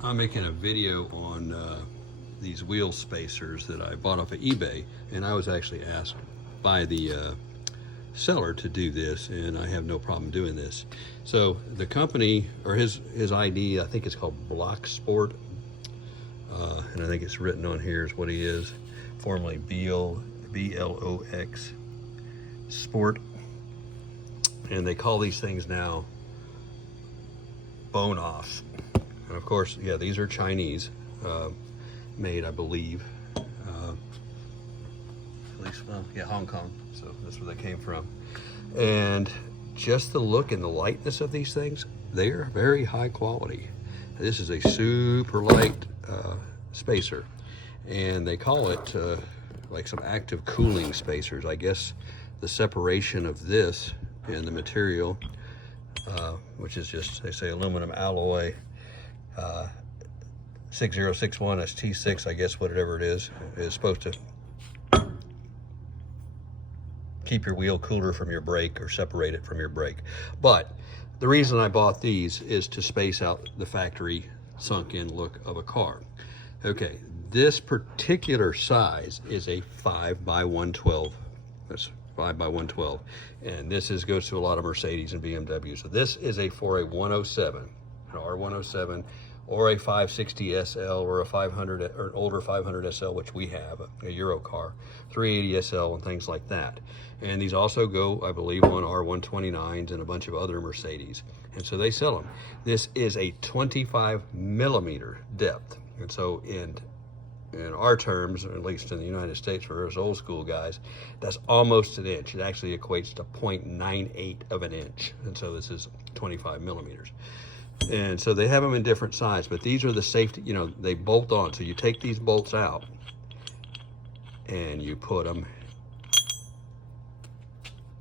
I'm making a video on these wheel spacers that I bought off of eBay, and I was actually asked by the seller to do this, and I have no problem doing this. So the company, or his ID, I think it's called Bloxsport, and I think it's written on here is what he is, formerly BLOX Sport, and they call these things now Bonoss. And of course, yeah, these are Chinese made, I believe. At least, well, yeah, Hong Kong. So that's where they came from. And just the look and the lightness of these things, they are very high quality. This is a super light spacer, and they call it like some active cooling spacers. I guess the separation of this and the material, which is just, they say, aluminum alloy, 6061 ST6, I guess, whatever it is supposed to keep your wheel cooler from your brake or separate it from your brake. But the reason I bought these is to space out the factory sunk in look of a car. Okay, this particular size is a 5x112. That's 5x112, and this goes to a lot of Mercedes and BMW. So this is for a 107, an R107, or a 560 SL, or a 500, or an older 500 SL, which we have, a Euro car, 380 SL, and things like that. And these also go, I believe, on R129s and a bunch of other Mercedes. And so they sell them. This is a 25mm depth. And so in our terms, or at least in the United States for us old school guys, that's almost an inch. It actually equates to 0.98 of an inch. And so this is 25mm. And so they have them in different sizes, but these are the safety, you know, they bolt on. So you take these bolts out and you put them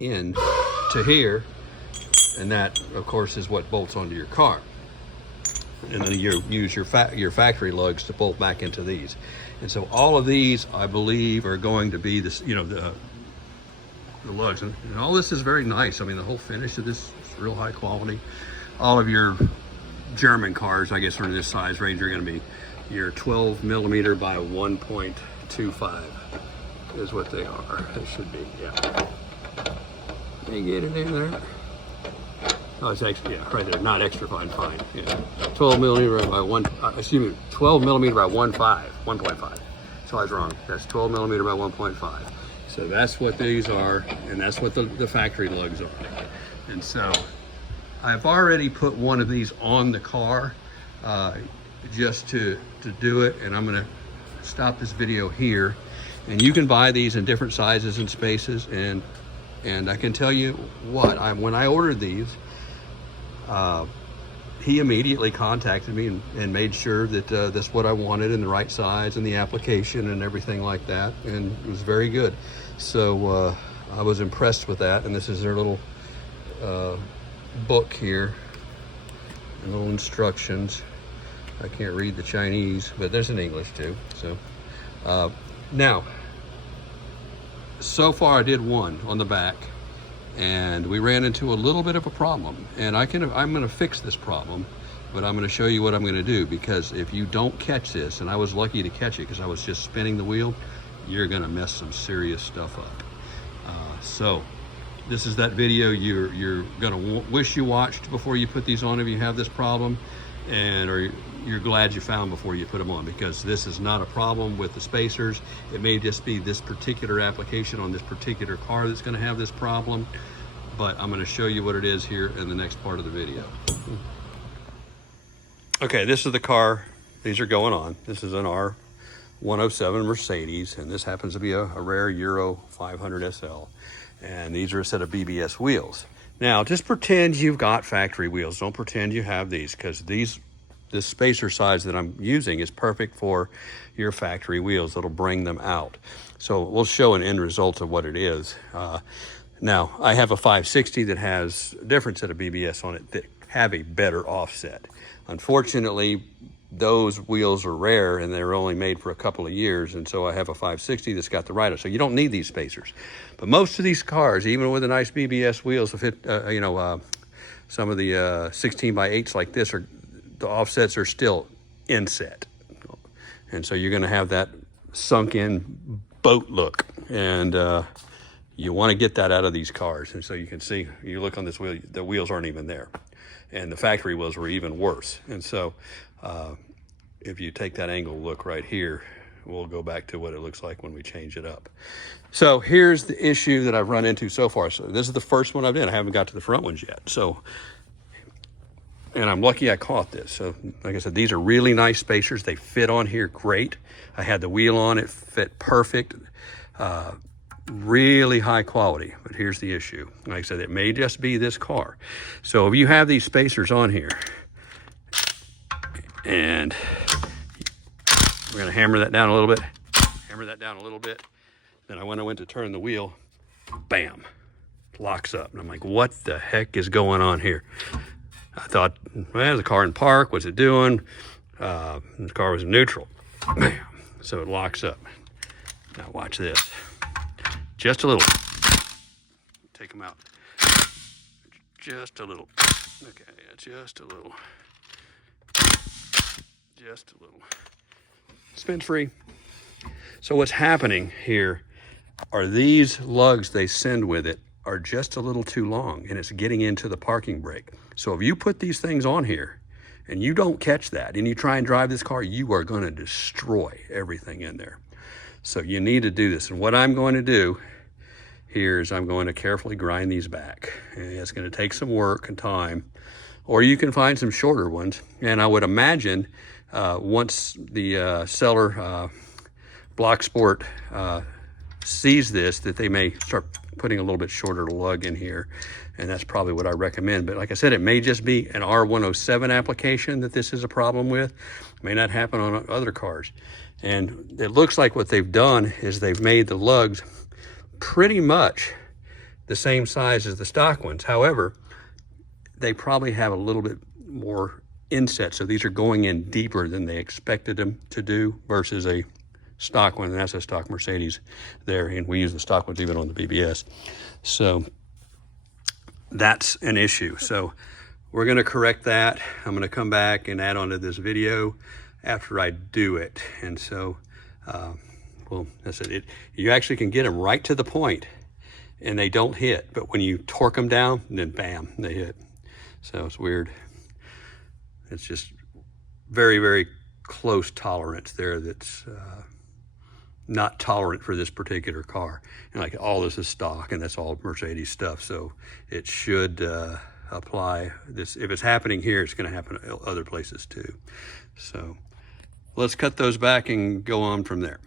in to here, and that, of course, is what bolts onto your car. And then you use your factory lugs to bolt back into these. And so all of these, I believe, are going to be this, you know, the lugs. And all this is very nice. I mean, the whole finish of this is real high quality. All of your German cars, I guess, for this size range are going to be your 12mm by 1.25 is what they are. They should be, yeah. They get it in there. Oh, it's extra, yeah, right there, not extra fine, yeah. 12mm by 12mm by 1.5. So I was wrong. That's 12mm by 1.5. So that's what these are, and that's what the factory lugs are. And so I've already put one of these on the car just to do it, and I'm gonna stop this video here. And you can buy these in different sizes and spaces, and I can tell you what, when I ordered these, he immediately contacted me and made sure that that's what I wanted in the right size and the application and everything like that, and it was very good. So I was impressed with that, and this is their little book here, and little instructions. I can't read the Chinese, but there's an English too. So now, so far I did one on the back, and we ran into a little bit of a problem, and I'm going to fix this problem, but I'm going to show you what I'm going to do, because if you don't catch this, and I was lucky to catch it because I was just spinning the wheel, you're going to mess some serious stuff up. So this is that video you're going to wish you watched before you put these on if you have this problem, or you're glad you found before you put them on, because this is not a problem with the spacers. It may just be this particular application on this particular car that's going to have this problem, but I'm going to show you what it is here in the next part of the video. Okay, this is the car these are going on. This is an R107 Mercedes, and this happens to be a rare Euro 500 SL. And these are a set of BBS wheels. Now, just pretend you've got factory wheels. Don't pretend you have these, because this spacer size that I'm using is perfect for your factory wheels. That'll bring them out. So we'll show an end result of what it is. Now, I have a 560 that has a different set of BBS on it that have a better offset. Unfortunately, those wheels are rare, and they're only made for a couple of years, and so I have a 560 that's got the right. So you don't need these spacers. But most of these cars, even with the nice BBS wheels, some of the 16x8s like this, the offsets are still inset. And so you're going to have that sunk in boat look. And you want to get that out of these cars. And so you can see, you look on this wheel, the wheels aren't even there. And the factory wheels were even worse. And so if you take that angle look right here, we'll go back to what it looks like when we change it up. So here's the issue that I've run into so far. So this is the first one I've done. I haven't got to the front ones yet. So, and I'm lucky I caught this. So like I said, these are really nice spacers. They fit on here great. I had the wheel on, it fit perfect. Really high quality, but here's the issue. Like I said, it may just be this car. So if you have these spacers on here, and we're gonna hammer that down a little bit, then when I went to turn the wheel, bam, locks up. And I'm like, what the heck is going on here? I thought, well, the car in park, what's it doing? The car was in neutral. Bam. So it locks up. Now watch this. Just a little. Take them out. Just a little. Okay, just a little. Just a little. Spin free. So what's happening here are these lugs they send with it are just a little too long, and it's getting into the parking brake. So if you put these things on here and you don't catch that and you try and drive this car, you are going to destroy everything in there. So you need to do this. And what I'm going to do here is I'm going to carefully grind these back. And it's going to take some work and time, or you can find some shorter ones. And I would imagine once the seller, Bloxsport, sees this, that they may start putting a little bit shorter lug in here. And that's probably what I recommend. But like I said, it may just be an R107 application that this is a problem with. It may not happen on other cars. And it looks like what they've done is they've made the lugs pretty much the same size as the stock ones. However, they probably have a little bit more inset. So these are going in deeper than they expected them to do versus a stock one. And that's a stock Mercedes there. And we use the stock ones even on the BBS. So that's an issue. So we're going to correct that. I'm going to come back and add on to this video after I do it. And so, well, that's it. You actually can get them right to the point and they don't hit, but when you torque them down, then bam, they hit. So it's weird. It's just very, very close tolerance there that's not tolerant for this particular car. And like all this is stock and that's all Mercedes stuff. So it should apply this. If it's happening here, it's going to happen other places too. So let's cut those back and go on from there.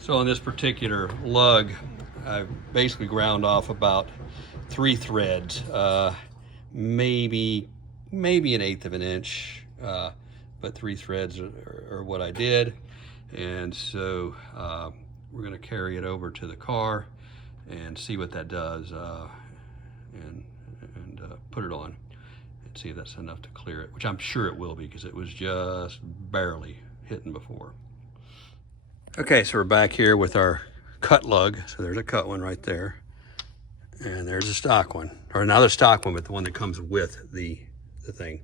So on this particular lug, I basically ground off about 3 threads, maybe an 1/8 of an inch, but 3 threads are what I did. And so we're going to carry it over to the car and see what that does, and put it on and see if that's enough to clear it, which I'm sure it will be because it was just barely hitting before. Okay, so we're back here with our cut lug. So there's a cut one right there. And there's a stock one, or another stock one, but the one that comes with the thing,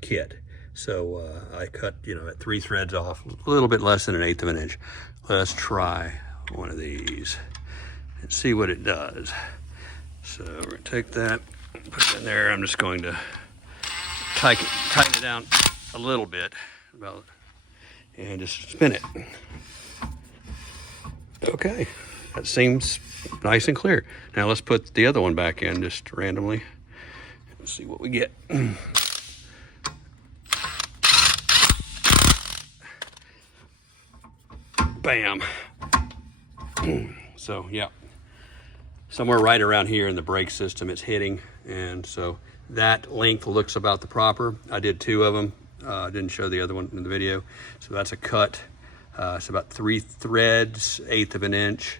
kit. So I cut, at 3 threads off, a little bit less than an 1/8 of an inch. Let's try one of these and see what it does. So we're gonna take that, put it in there. I'm just going to tighten it down a little bit, and just spin it. Okay, that seems nice and clear. Now let's put the other one back in just randomly and see what we get. Bam. So yeah, somewhere right around here in the brake system it's hitting. And so that length looks about the proper. I did 2 of them. I didn't show the other one in the video. So that's a cut. It's about 3 threads, 1/8 of an inch.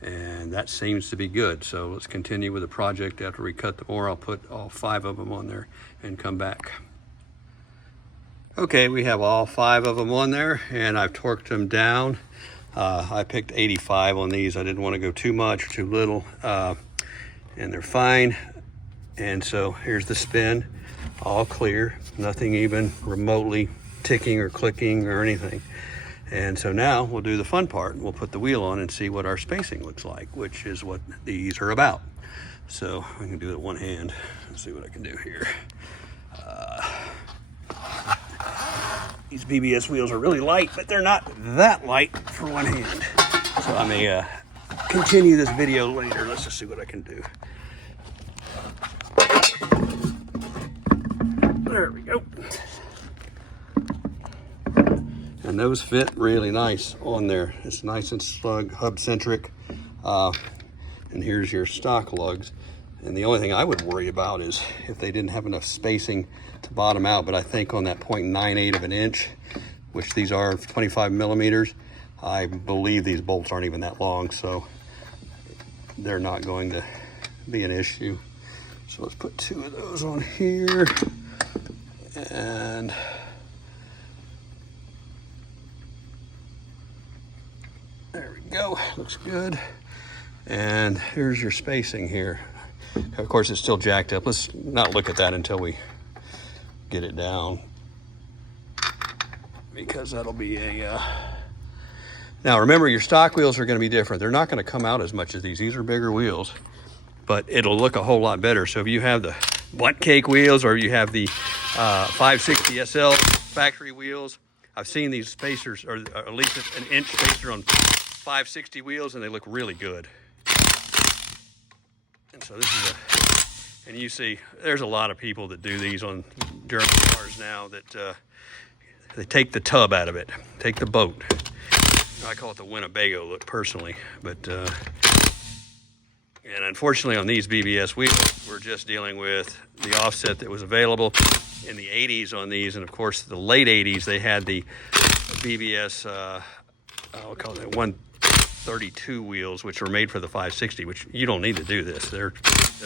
And that seems to be good. So let's continue with the project. After we cut the more, I'll put all 5 of them on there and come back. Okay, we have all 5 of them on there, and I've torqued them down. I picked 85 on these. I didn't want to go too much or too little, and they're fine. And so here's the spin, all clear, nothing even remotely ticking or clicking or anything. And so now we'll do the fun part. We'll put the wheel on and see what our spacing looks like, which is what these are about. So I can do it with one hand. Let's see what I can do here. These BBS wheels are really light, but they're not that light for one hand. So I may continue this video later. Let's just see what I can do. There we go. And those fit really nice on there. It's nice and snug, hub centric. And here's your stock lugs. And the only thing I would worry about is if they didn't have enough spacing to bottom out. But I think on that 0.98 of an inch, which these are 25 millimeters, I believe these bolts aren't even that long, so they're not going to be an issue. So let's put 2 of those on here. And there we go, looks good. And here's your spacing here. Of course, it's still jacked up. Let's not look at that until we get it down, because that'll be a... Now remember, your stock wheels are going to be different. They're not going to come out as much as these. These are bigger wheels, but it'll look a whole lot better. So if you have the butt cake wheels, or you have the 560 SL factory wheels, I've seen these spacers, or at least an inch spacer on 560 wheels, and they look really good. And so this is and you see, there's a lot of people that do these on German cars now that they take the tub out of it, take the boat. I call it the Winnebago look personally, but and unfortunately on these BBS wheels, we're just dealing with the offset that was available in the 80s on these. And of course, the late 80s, they had the BBS, I'll call it 132 wheels, which were made for the 560, which you don't need to do this. They're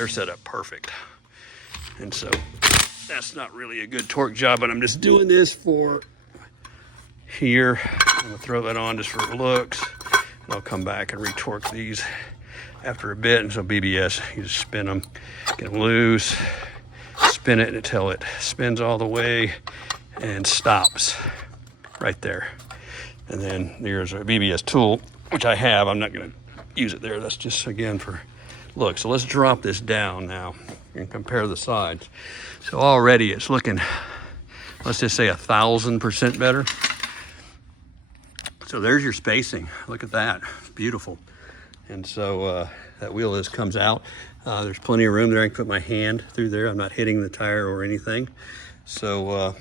set up perfect. And so that's not really a good torque job, but I'm just doing this for here. I'm gonna throw that on just for looks, and I'll come back and retorque these after a bit. And so BBS, you just spin them, get them loose, spin it until it spins all the way and stops right there. And then there's a BBS tool, which I have. I'm not gonna use it there. That's just, again, for look. So let's drop this down now and compare the sides. So already it's looking, let's just say 1,000% better. So there's your spacing. Look at that, it's beautiful. And so that wheel just comes out. There's plenty of room there. I can put my hand through there. I'm not hitting the tire or anything. So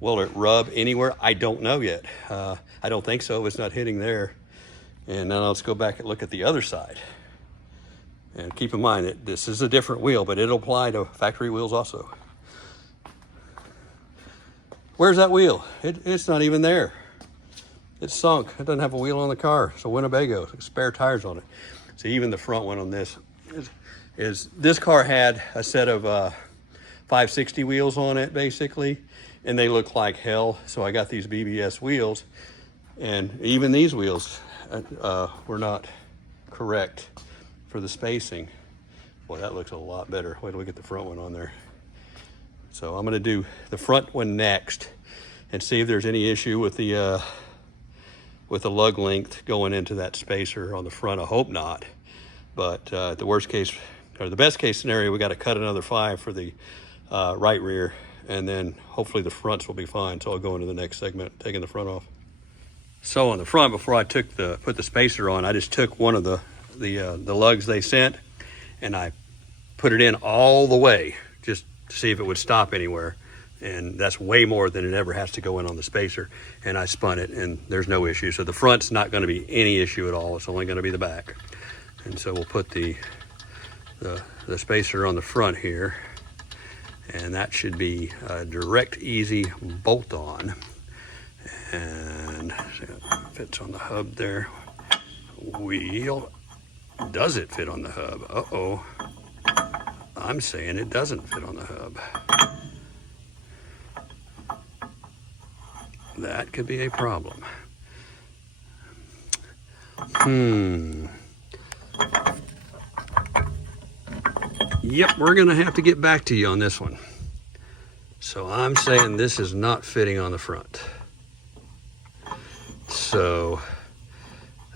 will it rub anywhere? I don't know yet. I don't think so. It's not hitting there. And now let's go back and look at the other side. And keep in mind that this is a different wheel, but it'll apply to factory wheels also. Where's that wheel? It's not even there. It's sunk. It doesn't have a wheel on the car. It's a Winnebago, spare tires on it. So even the front one on this is this car had a set of 560 wheels on it, basically, and they look like hell. So I got these BBS wheels, and even these wheels were not correct for the spacing. Boy, that looks a lot better. Wait till we get the front one on there. So I'm gonna do the front one next and see if there's any issue with the lug length going into that spacer on the front. I hope not, but the worst case, or the best case scenario, we got to cut another 5 for the right rear, and then hopefully the fronts will be fine. So I'll go into the next segment, taking the front off. So on the front, before I put the spacer on, I just took one of the lugs they sent, and I put it in all the way just to see if it would stop anywhere. And that's way more than it ever has to go in on the spacer. And I spun it, and there's no issue. So the front's not going to be any issue at all. It's only going to be the back. And so we'll put the spacer on the front here, and that should be a direct, easy bolt on. And see, it fits on the hub there. Wheel, does it fit on the hub? Uh-oh, I'm saying it doesn't fit on the hub. That could be a problem. Yep, we're gonna have to get back to you on this one. So I'm saying this is not fitting on the front. So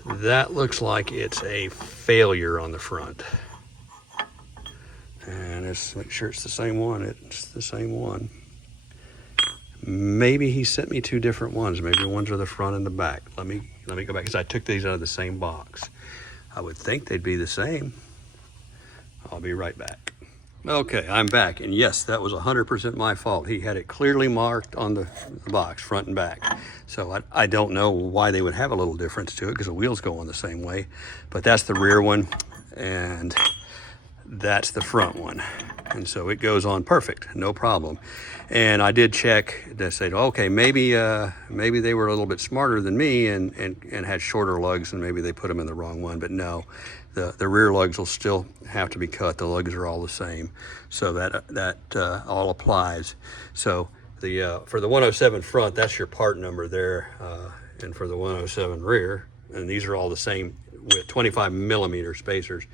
that looks like it's a failure on the front. And let's make sure it's the same one. It's the same one. Maybe he sent me two different ones. Maybe ones are the front and the back. Let me go back, because I took these out of the same box. I would think they'd be the same. I'll be right back. Okay, I'm back, and yes, that was 100% my fault. He had it clearly marked on the box, front and back. So I don't know why they would have a little difference to it, because the wheels go on the same way. But that's the rear one, and that's the front one. And so it goes on perfect, no problem. And I did check to say, okay, maybe they were a little bit smarter than me and had shorter lugs, and maybe they put them in the wrong one. But no, the rear lugs will still have to be cut. The lugs are all the same, so that all applies. So for the 107 front, that's your part number there, and for the 107 rear, and these are all the same with 25 millimeter spacers.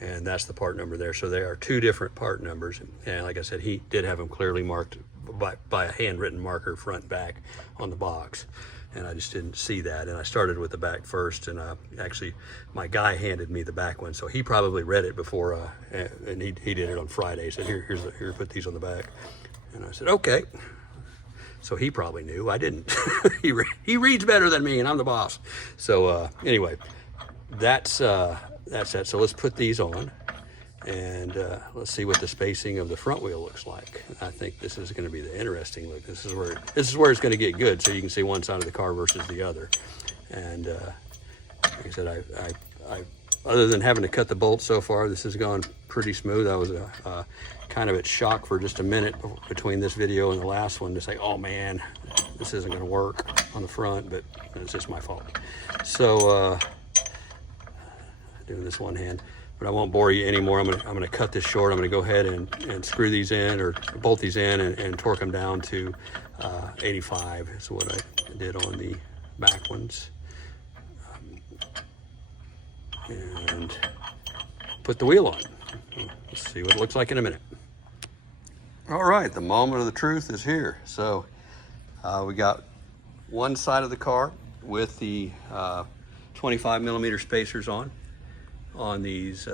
And that's the part number there. So there are two different part numbers. And like I said, he did have them clearly marked by a handwritten marker, front, back, on the box. And I just didn't see that. And I started with the back first. And actually, my guy handed me the back one. So he probably read it before, and he did it on Friday. He said, here, put these on the back. And I said, okay. So he probably knew. I didn't. He reads better than me, and I'm the boss. So anyway, that's it. So let's put these on, and let's see what the spacing of the front wheel looks like. I think this is going to be the interesting look. This is where it's going to get good, so you can see one side of the car versus the other. And like I said, I other than having to cut the bolts so far, this has gone pretty smooth. I was kind of at shock for just a minute between this video and the last one to say, oh man, this isn't going to work on the front, but it's just my fault. So doing this one hand, but I won't bore you anymore. I'm gonna cut this short. I'm gonna go ahead and screw these in, or bolt these in, and torque them down to 85 is what I did on the back ones, and put the wheel on. Let's see what it looks like in a minute. All right, the moment of the truth is here. So we got one side of the car with the 25 millimeter spacers on these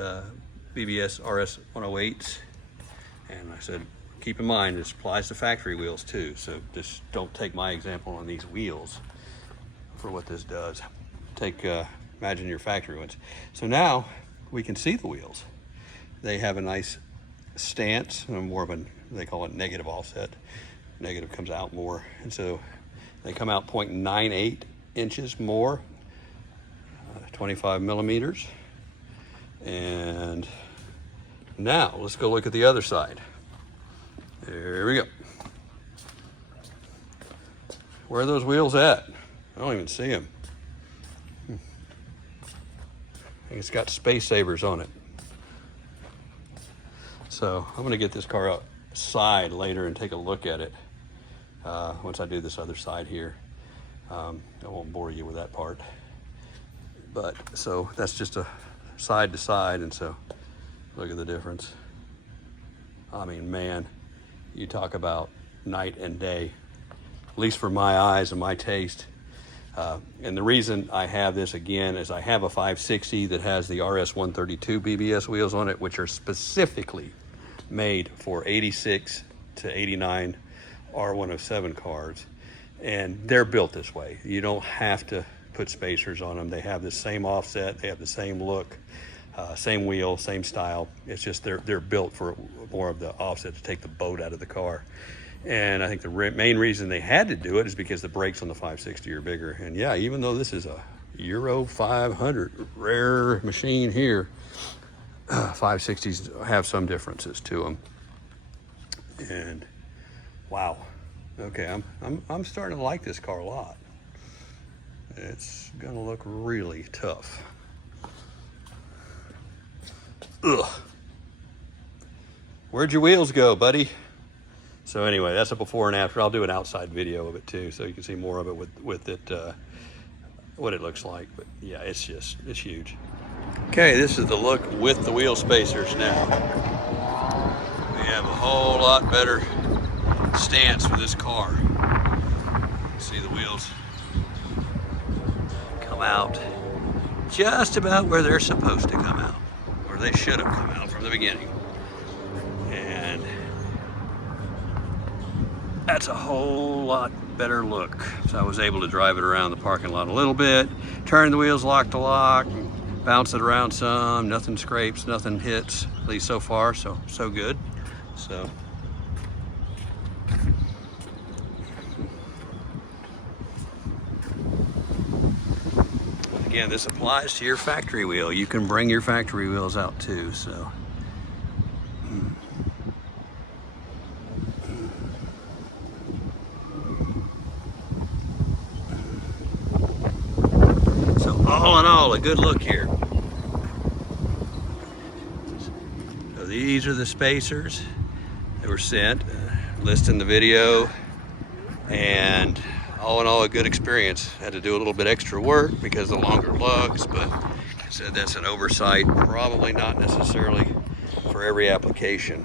BBS RS108s, and I said, keep in mind this applies to factory wheels too, so just don't take my example on these wheels for what this does. Imagine your factory ones. So now we can see the wheels. They have a nice stance, and more of they call it negative offset. Negative comes out more, and so they come out 0.98 inches more, 25 millimeters. And now let's go look at the other side. There we go. Where are those wheels at? I don't even see them. I think it's got space savers on it. So I'm going to get this car outside later and take a look at it once I do this other side here. I won't bore you with that part. But so that's just a side to side, and so look at the difference. I mean, man, you talk about night and day, at least for my eyes and my taste. And the reason I have this again is I have a 560 that has the RS132 BBS wheels on it, which are specifically made for 86 to 89 R107 cars, and they're built this way. You don't have to put spacers on them. They have the same offset, they have the same look, same wheel, same style. It's just they're built for more of the offset to take the boat out of the car. And I think the main reason they had to do it is because the brakes on the 560 are bigger. And yeah, even though this is a Euro 500, rare machine here. 560s have some differences to them. And wow, okay, I'm starting to like this car a lot. It's gonna look really tough. Ugh. Where'd your wheels go, buddy? So anyway, that's a before and after. I'll do an outside video of it too, so you can see more of it with it, what it looks like. But yeah, it's huge. Okay, this is the look with the wheel spacers now. We have a whole lot better stance with this car. See the wheels come out just about where they're supposed to come out, where they should have come out from the beginning. And that's a whole lot better look. So I was able to drive it around the parking lot a little bit, turn the wheels lock to lock, bounce it around some, nothing scrapes, nothing hits, at least so far, so good. So again, this applies to your factory wheel. You can bring your factory wheels out too, so. So all in all, a good look here. So these are the spacers that were sent, listed in the video, and all in all, a good experience. Had to do a little bit extra work because of the longer lugs, but I said that's an oversight, probably not necessarily for every application.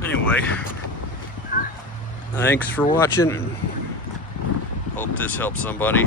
Anyway, thanks for watching. Hope this helps somebody.